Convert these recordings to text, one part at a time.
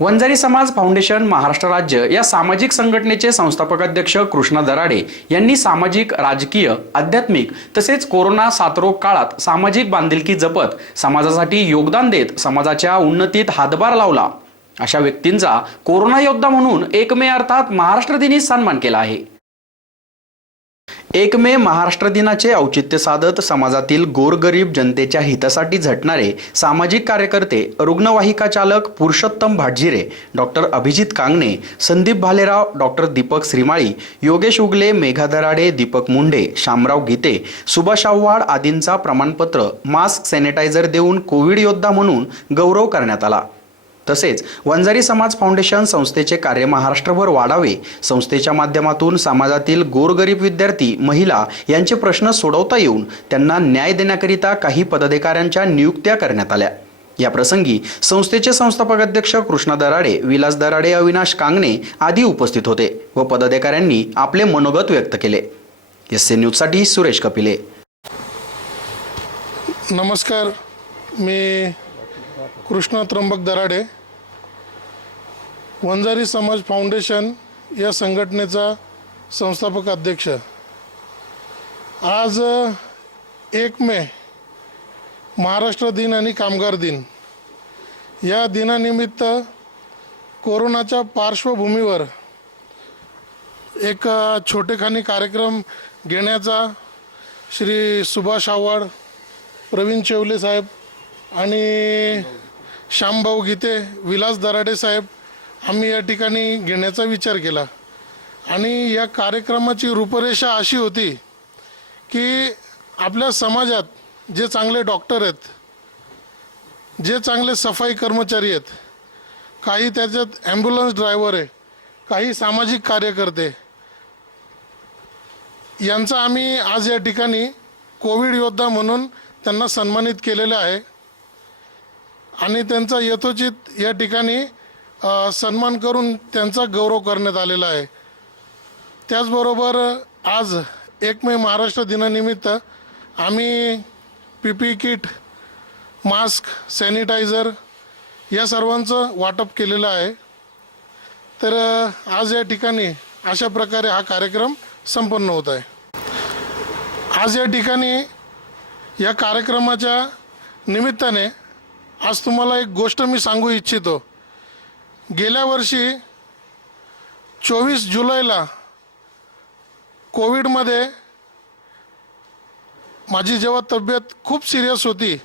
वंजारी समाज फाउंडेशन महाराष्ट्र राज्य या सामाजिक संघटनेचे संस्थापक अध्यक्ष कृष्णा दराडे यांनी सामाजिक राजकीय आध्यात्मिक तसेच कोरोना साथरोग काळात सामाजिक बांधिलकी जपत समाजासाठी योगदान देत समाजाच्या उन्नतीत हातभार लावला. अशा व्यक्तींचा कोरोना योद्धा म्हणून एक मे अर्थात महाराष्ट्र दिनी सन्मान केला आहे. एक मे महाराष्ट्र दिनाचे औचित्य साधत समाजातील गोरगरीब जनतेच्या हितासाठी झटणारे सामाजिक कार्यकर्ते रुग्णवाहिका चालक पुरुषोत्तम भाटजिरे डॉक्टर अभिजित कांगणे संदीप भालेराव डॉक्टर दीपक श्रीमाळी योगेश उगले मेघा दराडे दीपक मुंडे शामराव गीते सुभाष आव्हाड आदींचा प्रमाणपत्र मास्क सॅनिटायझर देऊन कोविड योद्धा म्हणून गौरव करण्यात आला. तसेच वंजारी समाज फाउंडेशन संस्थेचे कार्य महाराष्ट्रभर वाढावे. संस्थेच्या माध्यमातून समाजातील गोरगरीब विद्यार्थी महिला यांचे प्रश्न सोडवता येऊन त्यांना न्याय देण्याकरिता काही पदाधिकाऱ्यांच्या नियुक्त्या करण्यात आल्या. या प्रसंगी संस्थेचे संस्थापक अध्यक्ष कृष्णा दराडे विलास दराडे अविनाश कांगणे आदी उपस्थित होते व पदाधिकाऱ्यांनी आपले मनोगत व्यक्त केले. एस न्यूज न्यूजसाठी सुरेश कपिले. नमस्कार मी कृष्णा त्र्यंबक दराडे वंजारी समाज फाउंडेशन या संघटनेचा संस्थापक अध्यक्ष. आज एक मे महाराष्ट्र दिन आणि कामगार दिन. या दिनानिमित्त कोरोनाच्या पार्श्वभूमीवर एक छोटेखानी कार्यक्रम घेण्याचा श्री सुभाष आव्हाड प्रवीण चेवले साहेब आणि श्यामभाऊ गीते विलास दराडे साहेब आम्ही या ठिकाणी घेण्याचा विचार केला. आणि या कार्यक्रमाची रूपरेषा अशी होती की आपल्या समाजात जे चांगले डॉक्टर आहेत जे चांगले सफाई कर्मचारी आहेत काही त्याच्यात ॲम्ब्युलन्स ड्रायव्हर आहे काही सामाजिक कार्यकर्ते यांचा आम्ही आज या ठिकाणी कोविड योद्धा म्हणून त्यांना सन्मानित केलेलं आहे. आणि त्यांचा यथोचित या ठिकाणी सन्मान करून त्यांचा गौरव करण्यात आलेला आहे. त्याचबरोबर आज एक मे महाराष्ट्र दिनानिमित्त आम्ही P P kit mask sanitiser या सर्वांचं वाटप केलेलं आहे. तर आज या ठिकाणी अशा प्रकारे हा कार्यक्रम संपन्न होत आहे. आज या ठिकाणी या कार्यक्रमाच्या निमित्ताने आज तुम्हाला एक गोष्ट मी सांगू इच्छितो. गेल्या वर्षी चोवीस जुलैला कोविडमध्ये माझी जेव्हा तब्येत खूप सिरियस होती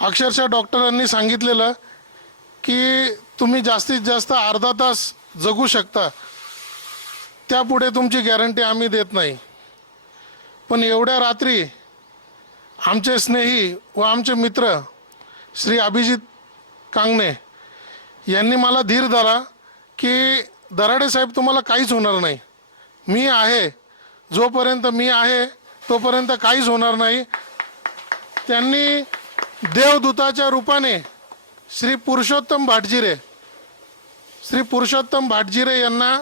अक्षरशः डॉक्टरांनी सांगितलेलं की तुम्ही जास्तीत जास्त अर्धा तास जगू शकता. त्यापुढे तुमची गॅरंटी आम्ही देत नाही. पण एवढ्या रात्री आमचे स्नेही व आमचे मित्र श्री अभिजित कांगणे यांनी मला धीर धरा की दराडे साहेब तुम्हाला काहीच होणार नाही. मी आहे. जोपर्यंत मी आहे तोपर्यंत काहीच होणार नाही. त्यांनी देवदूताच्या रूपाने श्री पुरुषोत्तम भाटजिरे श्री पुरुषोत्तम भाटजिरे यांना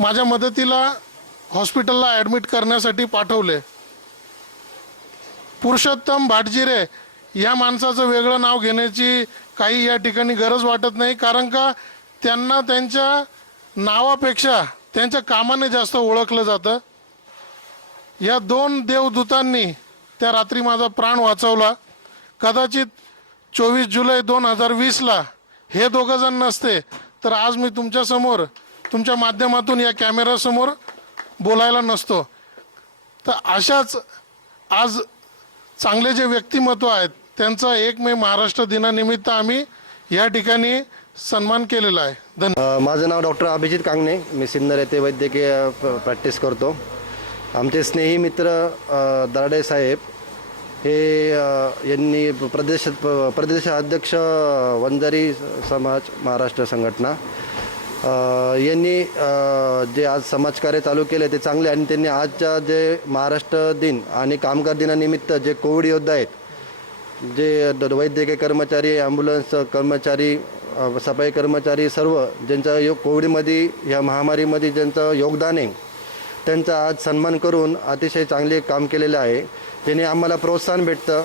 माझ्या मदतीला हॉस्पिटलला ॲडमिट करण्यासाठी पाठवले. पुरुषोत्तम भाटजिरे या माणसाचं वेगळं नाव घेण्याची काही या ठिकाणी गरज वाटत नाही कारण का त्यांना त्यांच्या नावापेक्षा त्यांच्या कामाने जास्त ओळखलं जातं. या दोन देवदूतांनी त्या रात्री माझा प्राण वाचवला. कदाचित चोवीस जुलै दोन हजार वीसला हे दोघं जण नसते तर आज मी तुमच्यासमोर तुमच्या माध्यमातून या कॅमेऱ्यासमोर बोलायला नसतो. तर अशाच आज चांगले जे व्यक्तिमत्व आहेत त्यांचा एक मे महाराष्ट्र दिनानिमित्त आम्ही या ठिकाणी सन्मान केलेला आहे. धन माझं नाव डॉक्टर अभिजित कांगणे. मी सिन्नर येथे वैद्यकीय प्रॅक्टिस करतो. आमचे स्नेही मित्र दराडे साहेब हे यांनी प्रदेश प- प्रदेशाध्यक्ष वंजारी समाज महाराष्ट्र संघटना यांनी जे आज समाजकार्य चालू केले ते चांगले आणि त्यांनी आजच्या जे महाराष्ट्र दिन आणि कामगार दिनानिमित्त जे कोविड योद्धा आहेत जे वैद्यकीय कर्मचारी ॲम्ब्युलन्स कर्मचारी सफाई कर्मचारी सर्व ज्यांचं यो कोविडमध्ये ह्या महामारीमध्ये ज्यांचं योगदान आहे त्यांचा आज सन्मान करून अतिशय चांगले काम केलेलं आहे. त्याने आम्हाला प्रोत्साहन भेटतं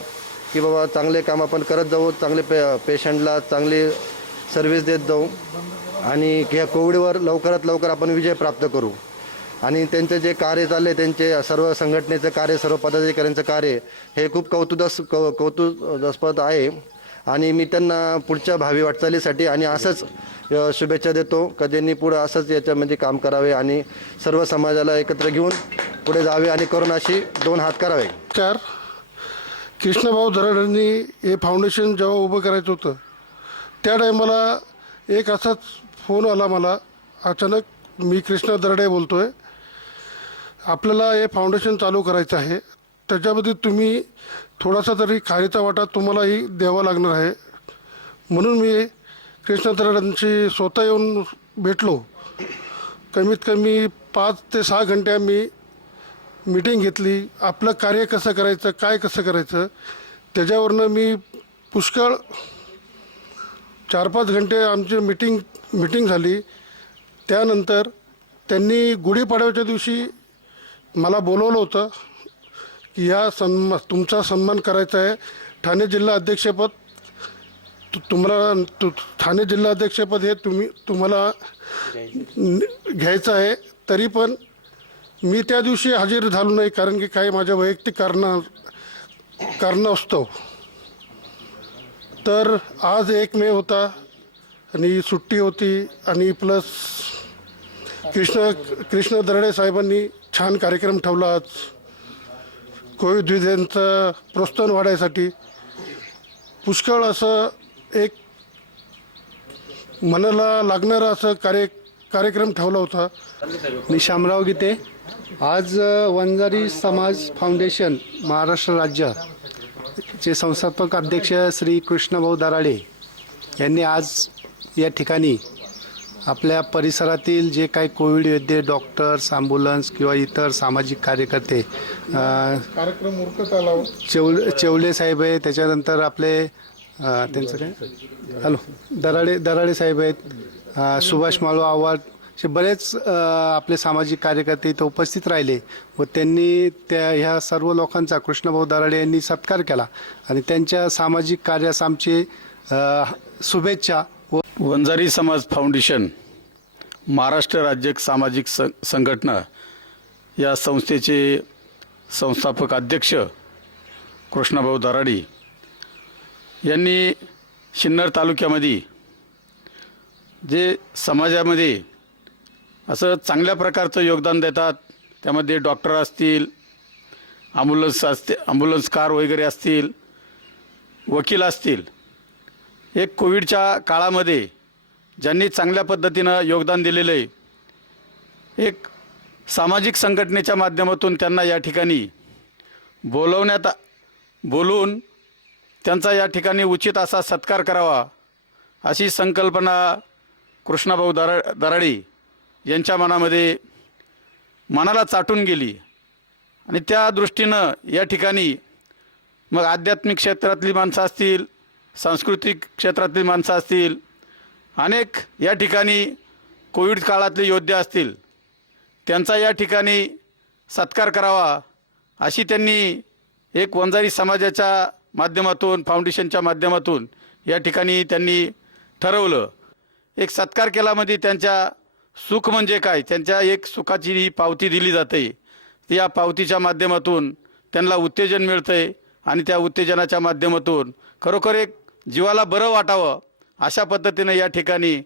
की बाबा चांगले काम आपण करत जाऊ चांगले पे पेशंटला चांगली सर्व्हिस देत जाऊ. आणि ह्या कोविडवर लवकरात लवकर आपण विजय प्राप्त करू. आणि त्यांचं जे कार्य चालले त्यांचे सर्व संघटनेचं कार्य सर्व पदाधिकाऱ्यांचं कार्य हे खूप कौतुकास कौ कौतुकास्पद आहे. आणि मी त्यांना पुढच्या भावी वाटचालीसाठी आणि असंच शुभेच्छा देतो का त्यांनी पुढं असंच याच्यामध्ये काम करावे आणि सर्व समाजाला एकत्र घेऊन पुढे जावे आणि करोनाशी दोन हात करावे. चार कृष्णभाऊ धरडांनी हे फाउंडेशन जेव्हा उभं करायचं होतं त्या टायमाला एक असाच फोन आला मला. अचानक मी कृष्णा दरडे बोलतो आहे आपल्याला हे फाउंडेशन चालू करायचं आहे. त्याच्यामध्ये तुम्ही थोडासा तरी खारीचा वाटा तुम्हालाही द्यावा लागणार आहे. म्हणून मी कृष्णा दराडांशी स्वतः येऊन भेटलो. कमीत कमी पाच ते सहा घंटे आम्ही मीटिंग घेतली. आपलं कार्य कसं करायचं काय कसं करायचं त्याच्यावरनं मी पुष्कळ चार पाच घंटे आमची मीटिंग मीटिंग झाली. त्यानंतर त्यांनी गुढीपाडव्याच्या दिवशी मला बोलवलं होतं की या सन्मा तुमचा सन्मान करायचा आहे. ठाणे जिल्हा अध्यक्षपद तु- तुम्हाला तु ठाणे जिल्हा अध्यक्षपद हे तुम्ही तुम्हाला घ्यायचं आहे. तरी पण मी त्या दिवशी हजेर झालो नाही कारण की काही माझ्या वैयक्तिक कारणा असतो तर आज एक मे होता. आणि सुट्टी होती आणि प्लस कृष्ण कृष्ण दरडे साहेबांनी छान कार्यक्रम ठेवला आज. कोविड विधेंचं प्रोत्साहन वाढायसाठी. पुष्कळ असं एक मनाला लागणारं असं कार्य कार्यक्रम ठेवला होता. मी शामराव गीते. आज वंजारी समाज फाउंडेशन महाराष्ट्र राज्य चे संस्थापक अध्यक्ष श्री कृष्णभाऊ दराडे यांनी आज या ठिकाणी आपल्या परिसरातील जे काही कोविड योद्धे डॉक्टर्स ॲम्ब्युलन्स किंवा इतर सामाजिक कार्यकर्ते कार्यक्रम चेव चेवले साहेब आहे त्याच्यानंतर आपले त्यांचं काय? हॅलो दराडे दराडे साहेब आहेत. सुभाष माळो आव्हाड असे बरेच आपले सामाजिक कार्यकर्ते इथं उपस्थित राहिले व त्यांनी त्या ह्या सर्व लोकांचा कृष्णभाऊ दराडे यांनी सत्कार केला. आणि त्यांच्या सामाजिक कार्यास आमचे शुभेच्छा व वंजारी समाज फाउंडेशन महाराष्ट्र राज्य सामाजिक सं संघटना या संस्थेचे संस्थापक अध्यक्ष कृष्णाभाऊ दराडी यांनी सिन्नर तालुक्यामध्ये जे समाजामध्ये असं चांगल्या प्रकारचं योगदान देतात त्यामध्ये डॉक्टर असतील ॲम्ब्युलन्स असते ॲम्ब्युलन्स कार वगैरे असतील वकील असतील एक कोविडच्या काळामध्ये ज्यांनी चांगल्या पद्धतीनं योगदान दिलेलं आहे एक सामाजिक संघटनेच्या माध्यमातून त्यांना या ठिकाणी बोलवण्यात बोलून त्यांचा या ठिकाणी उचित असा सत्कार करावा अशी संकल्पना कृष्णाभाऊ दरा दराडे यांच्या मनामध्ये मनाला चाटून गेली. आणि त्या दृष्टीनं या ठिकाणी मग आध्यात्मिक क्षेत्रातली माणसं असतील सांस्कृतिक क्षेत्रातली माणसं असतील अनेक या ठिकाणी कोविड काळातले योद्धे असतील त्यांचा या ठिकाणी सत्कार करावा अशी त्यांनी एक वंजारी समाजाच्या माध्यमातून फाउंडेशनच्या माध्यमातून या ठिकाणी त्यांनी ठरवलं. एक सत्कार केल्यामध्ये त्यांच्या सुख म्हणजे काय? त्यांच्या एक सुखाची ही पावती दिली जाते. या पावतीच्या माध्यमातून त्यांना उत्तेजन मिळतंय आणि त्या उत्तेजनाच्या माध्यमातून खरोखर एक जीवाला बरं वाटावं अशा पद्धतीनं या ठिकाणी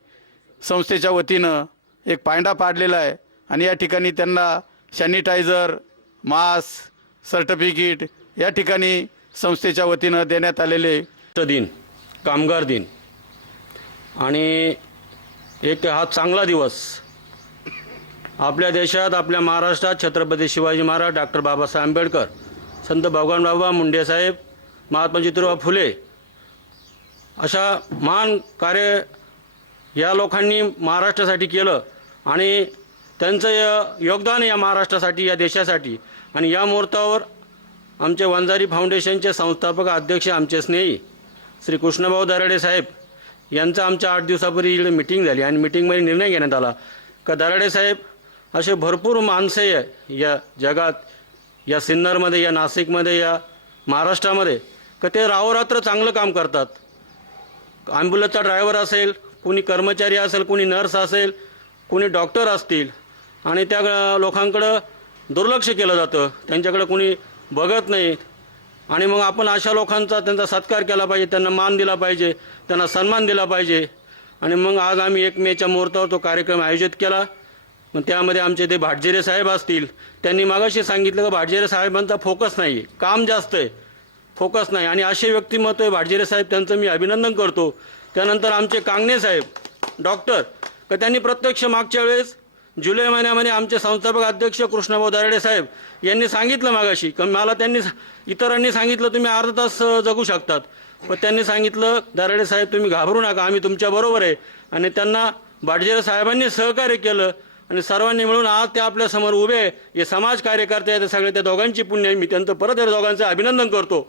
संस्थेच्या वतीनं एक पायंडा पाडलेला आहे. आणि या ठिकाणी त्यांना सॅनिटायझर मास्क सर्टिफिकेट या ठिकाणी संस्थेच्या वतीनं देण्यात आलेले. दिन कामगार दिन. आणि एक हा चांगला दिवस. आपल्या देशात आपल्या महाराष्ट्रात छत्रपती शिवाजी महाराज डॉक्टर बाबासाहेब आंबेडकर संत भगवानबाबा मुंडेसाहेब महात्मा ज्योतिराव फुले अशा महान कार्य या लोकांनी महाराष्ट्रासाठी केलं आणि त्यांचं य- योगदान या महाराष्ट्रासाठी या देशासाठी. आणि या मुहूर्तावर आमचे वंजारी फाउंडेशनचे संस्थापक अध्यक्ष आमचे स्नेही श्री कृष्णभाऊ दराडे साहेब यांचं आमच्या आठ दिवसापूर्वी इकडे मिटिंग झाली आणि मिटिंगमध्ये निर्णय घेण्यात आला. का दराडे साहेब असे भरपूर माणसे आहे या जगात या सिन्नरमध्ये या नाशिकमध्ये या महाराष्ट्रामध्ये का ते रावरात्र चांगलं काम करतात. ॲम्ब्युलन्सचा ड्रायव्हर असेल कुणी कर्मचारी असेल कुणी नर्स असेल कुणी डॉक्टर असतील. आणि त्या लोकांकडं दुर्लक्ष केलं जातं. त्यांच्याकडे कुणी बघत नाहीत आणि मग आपण अशा लोकांचा त्यांचा सत्कार केला पाहिजे त्यांना मान दिला पाहिजे त्यांना सन्मान दिला पाहिजे. आणि मग आज आम्ही एक मेच्या मुहूर्तावर तो कार्यक्रम आयोजित केला. मग त्यामध्ये आमचे ते भाटजेरे साहेब असतील. त्यांनी मागाशी सांगितलं की भाटजेरे साहेबांचा फोकस नाही काम जास्त आहे. फोकस नाही. आणि असे व्यक्तिमत्व आहे. भाटजिरे साहेब त्यांचं मी अभिनंदन करतो. त्यानंतर आमचे कांगणे साहेब डॉक्टर तर त्यांनी प्रत्यक्ष मागच्या वेळेस जुलै महिन्यामध्ये आमचे संस्थापक अध्यक्ष कृष्णभाऊ दराडे साहेब यांनी सांगितलं मागाशी. कारण मला त्यांनी इतरांनी सांगितलं तुम्ही अर्धा तास जगू शकतात. पण त्यांनी सांगितलं दराडे साहेब तुम्ही घाबरू नका आम्ही तुमच्याबरोबर आहे. आणि त्यांना भाटजिरे साहेबांनी सहकार्य केलं. आणि सर्वांनी मिळून आज ते आपल्यासमोर उभे आहे. हे समाज कार्यकर्ते आहेत सगळे त्या दोघांची पुण्य आहे. मी त्यांचं परत या दोघांचं अभिनंदन करतो.